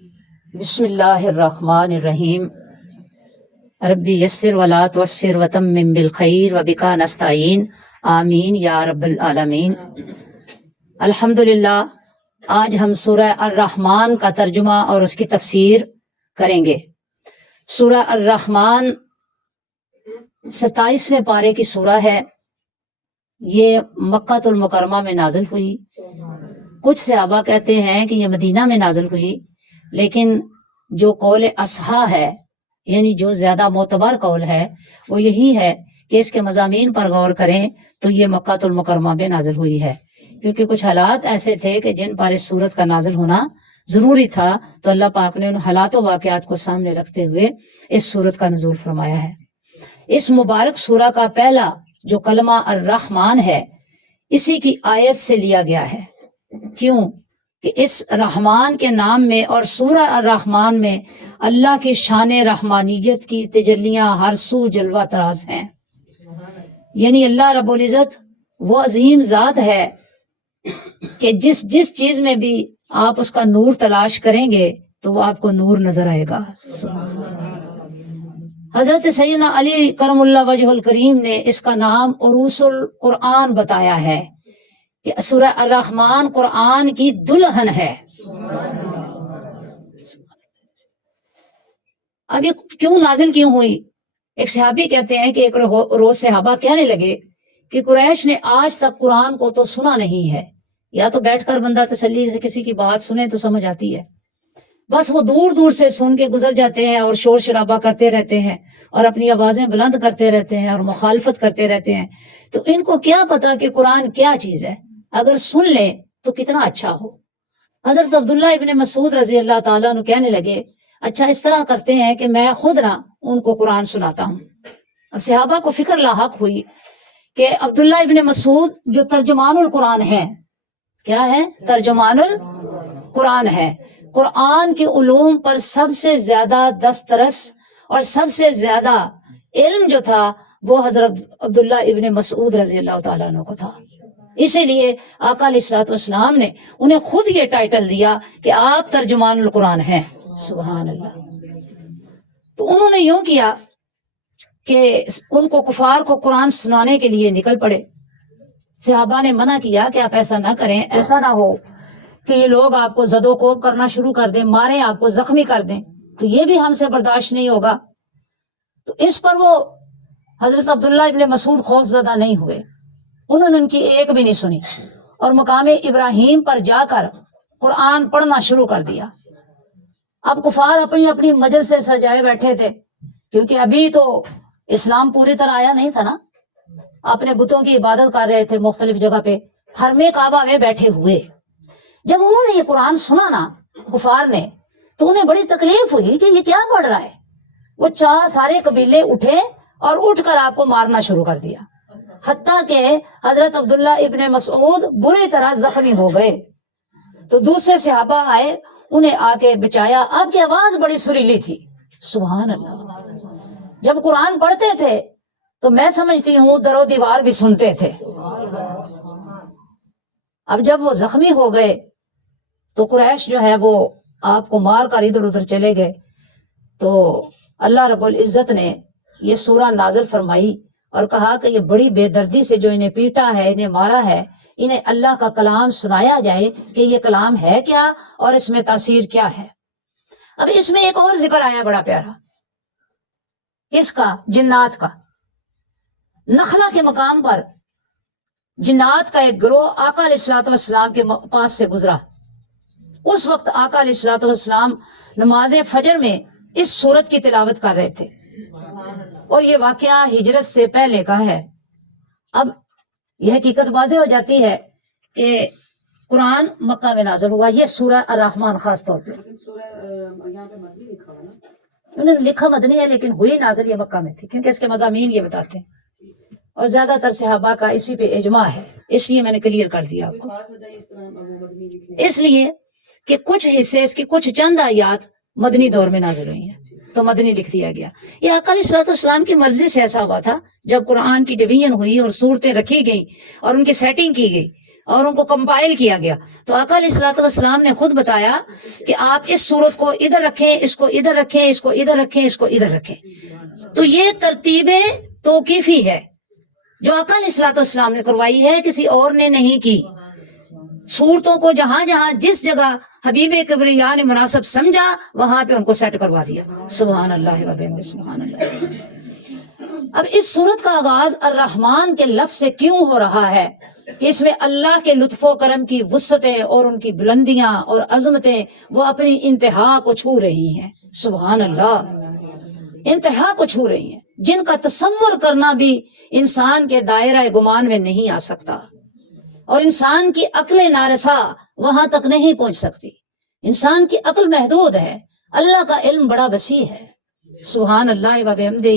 بسم اللہ الرحمن الرحیم ربی یسر ولا تعسر وتمم بالخیر وبک نستعین آمین یا رب العالمین۔ الحمدللہ، آج ہم سورہ الرحمن کا ترجمہ اور اس کی تفسیر کریں گے۔ سورہ الرحمن 27ویں پارے کی سورہ ہے۔ یہ مکہ المکرمہ میں نازل ہوئی۔ کچھ صحابہ کہتے ہیں کہ یہ مدینہ میں نازل ہوئی، لیکن جو قول اصحاح ہے، یعنی جو زیادہ معتبر قول ہے، وہ یہی ہے کہ اس کے مضامین پر غور کریں تو یہ مکہ المکرمہ میں نازل ہوئی ہے، کیونکہ کچھ حالات ایسے تھے کہ جن پر اس سورت کا نازل ہونا ضروری تھا، تو اللہ پاک نے ان حالات و واقعات کو سامنے رکھتے ہوئے اس سورت کا نزول فرمایا ہے۔ اس مبارک سورہ کا پہلا جو کلمہ الرحمن ہے، اسی کی آیت سے لیا گیا ہے۔ کیوں کہ اس رحمان کے نام میں اور سورہ الرحمن میں اللہ کی شان رحمانیت کی تجلیاں ہر سو جلوہ تراز ہیں۔ یعنی اللہ رب العزت وہ عظیم ذات ہے کہ جس چیز میں بھی آپ اس کا نور تلاش کریں گے تو وہ آپ کو نور نظر آئے گا۔ حضرت سیدنا علی کرم اللہ وجہ الکریم نے اس کا نام عروس القرآن بتایا ہے کہ سورہ الرحمن قرآن کی دلہن ہے۔ اب یہ کیوں نازل کیوں ہوئی؟ ایک صحابی کہتے ہیں کہ ایک روز صحابہ کہنے لگے کہ قریش نے آج تک قرآن کو تو سنا نہیں ہے، یا تو بیٹھ کر بندہ تسلی سے کسی کی بات سنے تو سمجھ آتی ہے، بس وہ دور دور سے سن کے گزر جاتے ہیں اور شور شرابہ کرتے رہتے ہیں اور اپنی آوازیں بلند کرتے رہتے ہیں اور مخالفت کرتے رہتے ہیں، تو ان کو کیا پتا کہ قرآن کیا چیز ہے؟ اگر سن لیں تو کتنا اچھا ہو۔ حضرت عبداللہ ابن مسعود رضی اللہ تعالیٰ عنہ کہنے لگے، اچھا اس طرح کرتے ہیں کہ میں خود نہ ان کو قرآن سناتا ہوں۔ صحابہ کو فکر لاحق ہوئی کہ عبداللہ ابن مسعود جو ترجمان القرآن ہے، کیا ہے؟ ترجمان القرآن ہے، قرآن کے علوم پر سب سے زیادہ دسترس اور سب سے زیادہ علم جو تھا وہ حضرت عبداللہ ابن مسعود رضی اللہ تعالیٰ عنہ کو تھا۔ اسی لیے آقا علیہ الصلوۃ والسلام نے انہیں خود یہ ٹائٹل دیا کہ آپ ترجمان القرآن ہیں۔ سبحان اللہ۔ تو انہوں نے یوں کیا کہ ان کو کفار کو قرآن سنانے کے لیے نکل پڑے۔ صحابہ نے منع کیا کہ آپ ایسا نہ کریں، ایسا نہ ہو کہ یہ لوگ آپ کو زد و کوب کرنا شروع کر دیں، ماریں، آپ کو زخمی کر دیں، تو یہ بھی ہم سے برداشت نہیں ہوگا۔ تو اس پر وہ حضرت عبداللہ ابن مسعود خوف زدہ نہیں ہوئے، انہوں نے ان کی ایک بھی نہیں سنی اور مقام ابراہیم پر جا کر قرآن پڑھنا شروع کر دیا۔ اب کفار اپنی اپنی مجلس سے سجائے بیٹھے تھے، کیونکہ ابھی تو اسلام پوری طرح آیا نہیں تھا نا، اپنے بتوں کی عبادت کر رہے تھے مختلف جگہ پہ، حرم کعبہ میں بیٹھے ہوئے۔ جب انہوں نے یہ قرآن سنا نا کفار نے، تو انہیں بڑی تکلیف ہوئی کہ یہ کیا پڑھ رہا ہے۔ وہ سارے قبیلے اٹھے اور اٹھ کر آپ کو مارنا شروع کر دیا، حتیٰ کہ حضرت عبداللہ ابن مسعود بری طرح زخمی ہو گئے۔ تو دوسرے صحابہ آئے، انہیں آ کے بچایا۔ آپ کی آواز بڑی سریلی تھی، سبحان اللہ۔ جب قرآن پڑھتے تھے تو میں سمجھتی ہوں در و دیوار بھی سنتے تھے۔ اب جب وہ زخمی ہو گئے تو قریش جو ہے وہ آپ کو مار کر ادھر ادھر چلے گئے، تو اللہ رب العزت نے یہ سورہ نازل فرمائی اور کہا کہ یہ بڑی بے دردی سے جو انہیں پیٹا ہے، انہیں مارا ہے، انہیں اللہ کا کلام سنایا جائے کہ یہ کلام ہے کیا اور اس میں تاثیر کیا ہے۔ اب اس میں ایک اور ذکر آیا بڑا پیارا، اس کا جنات کا۔ نخلا کے مقام پر جنات کا ایک گروہ آقا علیہ الصلوۃ والسلام کے پاس سے گزرا۔ اس وقت آقا علیہ الصلوۃ والسلام نماز فجر میں اس سورت کی تلاوت کر رہے تھے، اور یہ واقعہ ہجرت سے پہلے کا ہے۔ اب یہ حقیقت واضح ہو جاتی ہے کہ قرآن مکہ میں نازل ہوا، یہ سورہ الرحمن خاص طور پہ انہوں نے لکھا مدنی ہے، لیکن ہوئی نازل یہ مکہ میں تھی، کیونکہ اس کے مضامین یہ بتاتے ہیں، اور زیادہ تر صحابہ کا اسی پہ اجماع ہے، اس لیے میں نے کلیئر کر دیا آپ کو۔ اس لیے کہ کچھ حصے اس کی کچھ چند آیات مدنی دور میں نازل ہوئی ہیں تو مدنی لکھ دیا گیا۔ یہ آقا علیہ الصلوۃ والسلام کی مرضی سے ایسا ہوا تھا، جب قرآن کی ڈویژن ہوئی اور صورتیں رکھی گئیں اور ان کی سیٹنگ کی گئی اور ان کو کمپائل کیا گیا. تو آقا علیہ الصلوۃ والسلام نے خود بتایا کہ آپ اس سورت کو ادھر رکھیں، اس کو ادھر رکھیں، اس کو ادھر رکھیں، اس کو ادھر رکھیں. تو یہ ترتیب توقیفی ہے جو آقا علیہ الصلوۃ والسلام نے کروائی ہے، کسی اور نے نہیں کی. صورتوں کو جہاں جہاں جس جگہ حبیب کبریا نے مناسب سمجھا وہاں پہ ان کو سیٹ کروا دیا. سبحان اللہ و بحمدہ، سبحان اللہ. اب اس صورت کا آغاز الرحمن کے لفظ سے کیوں ہو رہا ہے کہ اس میں اللہ کے لطف و کرم کی وسعتیں اور ان کی بلندیاں اور عظمتیں وہ اپنی انتہا کو چھو رہی ہیں. سبحان اللہ، انتہا کو چھو رہی ہیں جن کا تصور کرنا بھی انسان کے دائرہ گمان میں نہیں آ سکتا، اور انسان کی عقل نارسا وہاں تک نہیں پہنچ سکتی. انسان کی عقل محدود ہے، اللہ کا علم بڑا وسیع ہے. سبحان اللہ و بحمدہ.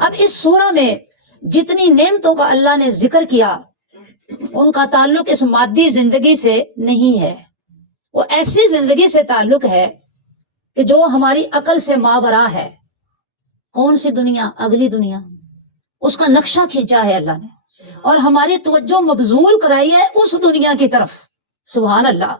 اب اس سورہ میں جتنی نعمتوں کا اللہ نے ذکر کیا ان کا تعلق اس مادی زندگی سے نہیں ہے، وہ ایسی زندگی سے تعلق ہے کہ جو ہماری عقل سے ماورا ہے. کون سی دنیا؟ اگلی دنیا. اس کا نقشہ کھینچا ہے اللہ نے اور ہماری توجہ مبذول کرائی ہے اس دنیا کی طرف. سبحان اللہ.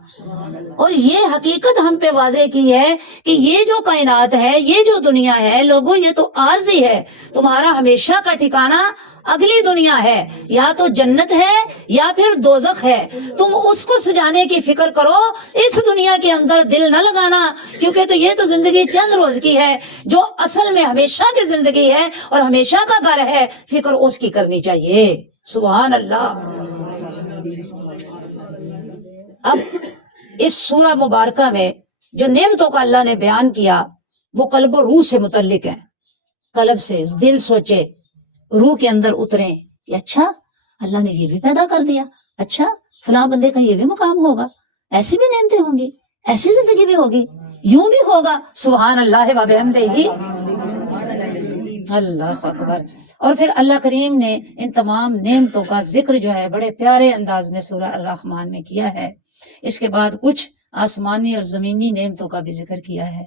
اور یہ حقیقت ہم پہ واضح کی ہے کہ یہ جو کائنات ہے، یہ جو دنیا ہے لوگوں، یہ تو عارضی ہے. تمہارا ہمیشہ کا ٹھکانہ اگلی دنیا ہے، یا تو جنت ہے یا پھر دوزخ ہے. تم اس کو سجانے کی فکر کرو، اس دنیا کے اندر دل نہ لگانا، کیونکہ تو یہ تو زندگی چند روز کی ہے جو اصل میں ہمیشہ کی زندگی ہے اور ہمیشہ کا گھر ہے. فکر اس کی کرنی چاہیے. سبحان اللہ. اب اس سورہ مبارکہ میں جو نعمتوں کا اللہ نے بیان کیا وہ قلب و روح سے متعلق ہیں. قلب سے دل سوچے، روح کے اندر اتریں کہ اچھا اللہ نے یہ بھی پیدا کر دیا، اچھا فلاں بندے کا یہ بھی مقام ہوگا، ایسی بھی نعمتیں ہوں گی، ایسی زندگی بھی ہوگی، یوں بھی ہوگا. سبحان اللہ و بحمدہ. اللہ اکبر. اور پھر اللہ کریم نے ان تمام نعمتوں کا ذکر جو ہے بڑے پیارے انداز میں سورہ الرحمن میں کیا ہے. اس کے بعد کچھ آسمانی اور زمینی نعمتوں کا بھی ذکر کیا ہے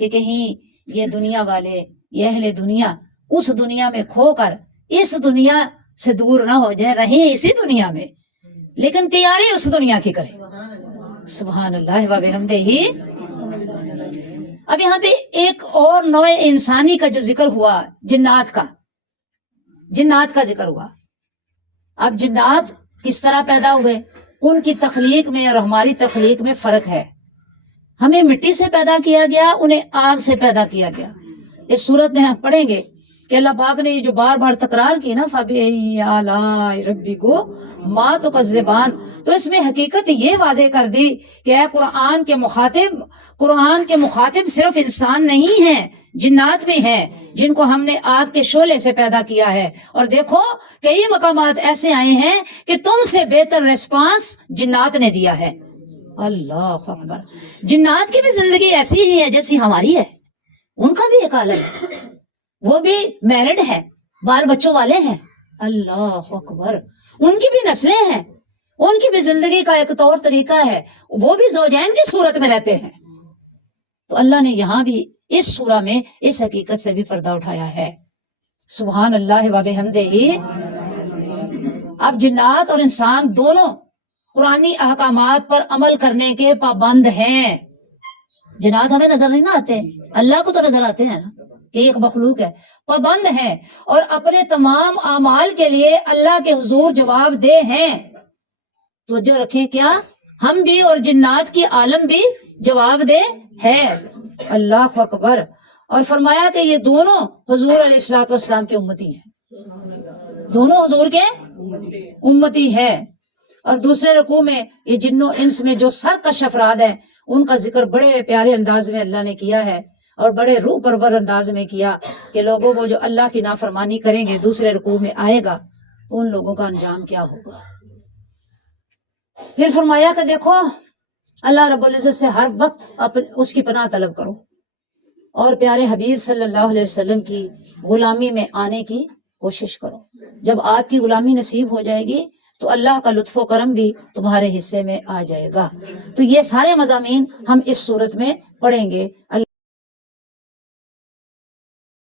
کہ کہیں یہ دنیا والے، یہ اہل دنیا اس دنیا میں کھو کر اس دنیا سے دور نہ ہو جائیں، رہیں اسی دنیا میں لیکن تیاری اس دنیا کی کریں. سبحان اللہ و بحمدہ. اب یہاں پہ ایک اور نوع انسانی کا جو ذکر ہوا، جنات کا ذکر ہوا. اب جنات کس طرح پیدا ہوئے، ان کی تخلیق میں اور ہماری تخلیق میں فرق ہے. ہمیں مٹی سے پیدا کیا گیا، انہیں آگ سے پیدا کیا گیا. اس صورت میں ہم پڑھیں گے کہ اللہ پاک نے یہ جو بار بار تکرار کی نا فَبِأَيِّ آلَاءِ رَبِّكُمَا مَا تُكَذِّبَانِ، تو اس میں حقیقت یہ واضح کر دی کہ اے قرآن کے مخاطب صرف انسان نہیں ہیں، جنات بھی ہیں جن کو ہم نے آگ کے شعلے سے پیدا کیا ہے. اور دیکھو کئی مقامات ایسے آئے ہیں کہ تم سے بہتر ریسپانس جنات نے دیا ہے. اللہ اکبر. جنات کی بھی زندگی ایسی ہی ہے جیسی ہماری ہے، ان کا بھی ایک عالم ہے، وہ بھی میرڈ ہے، بال بچوں والے ہیں. اللہ اکبر. ان کی بھی نسلیں ہیں، ان کی بھی زندگی کا ایک طور طریقہ ہے، وہ بھی زوجین کی صورت میں رہتے ہیں. تو اللہ نے یہاں بھی اس سورہ میں اس حقیقت سے بھی پردہ اٹھایا ہے. سبحان اللہ و بحمدہ. اب جنات اور انسان دونوں قرآنی احکامات پر عمل کرنے کے پابند ہیں. جنات ہمیں نظر نہیں نہ آتے، اللہ کو تو نظر آتے ہیں نا کہ ایک مخلوق ہے. پابند ہیں اور اپنے تمام اعمال کے لیے اللہ کے حضور جواب دہ ہیں. توجہ رکھیں، کیا ہم بھی اور جنات کی عالم بھی جواب دہ ہے. اللہ اکبر. اور فرمایا کہ یہ دونوں حضور علیہ الصلوۃ والسلام کے امتی ہیں، دونوں حضور کے امتی ہیں. اور دوسرے رکوع میں یہ جن و انس میں جو سرکش افراد ہیں ان کا ذکر بڑے پیارے انداز میں اللہ نے کیا ہے اور بڑے روح پرور انداز میں کیا کہ لوگوں وہ جو اللہ کی نافرمانی کریں گے، دوسرے رکوع میں آئے گا تو ان لوگوں کا انجام کیا ہوگا. پھر فرمایا کہ دیکھو اللہ رب العزت سے ہر وقت اس کی پناہ طلب کرو اور پیارے حبیب صلی اللہ علیہ وسلم کی غلامی میں آنے کی کوشش کرو. جب آپ کی غلامی نصیب ہو جائے گی تو اللہ کا لطف و کرم بھی تمہارے حصے میں آ جائے گا. تو یہ سارے مضامین ہم اس صورت میں پڑھیں گے.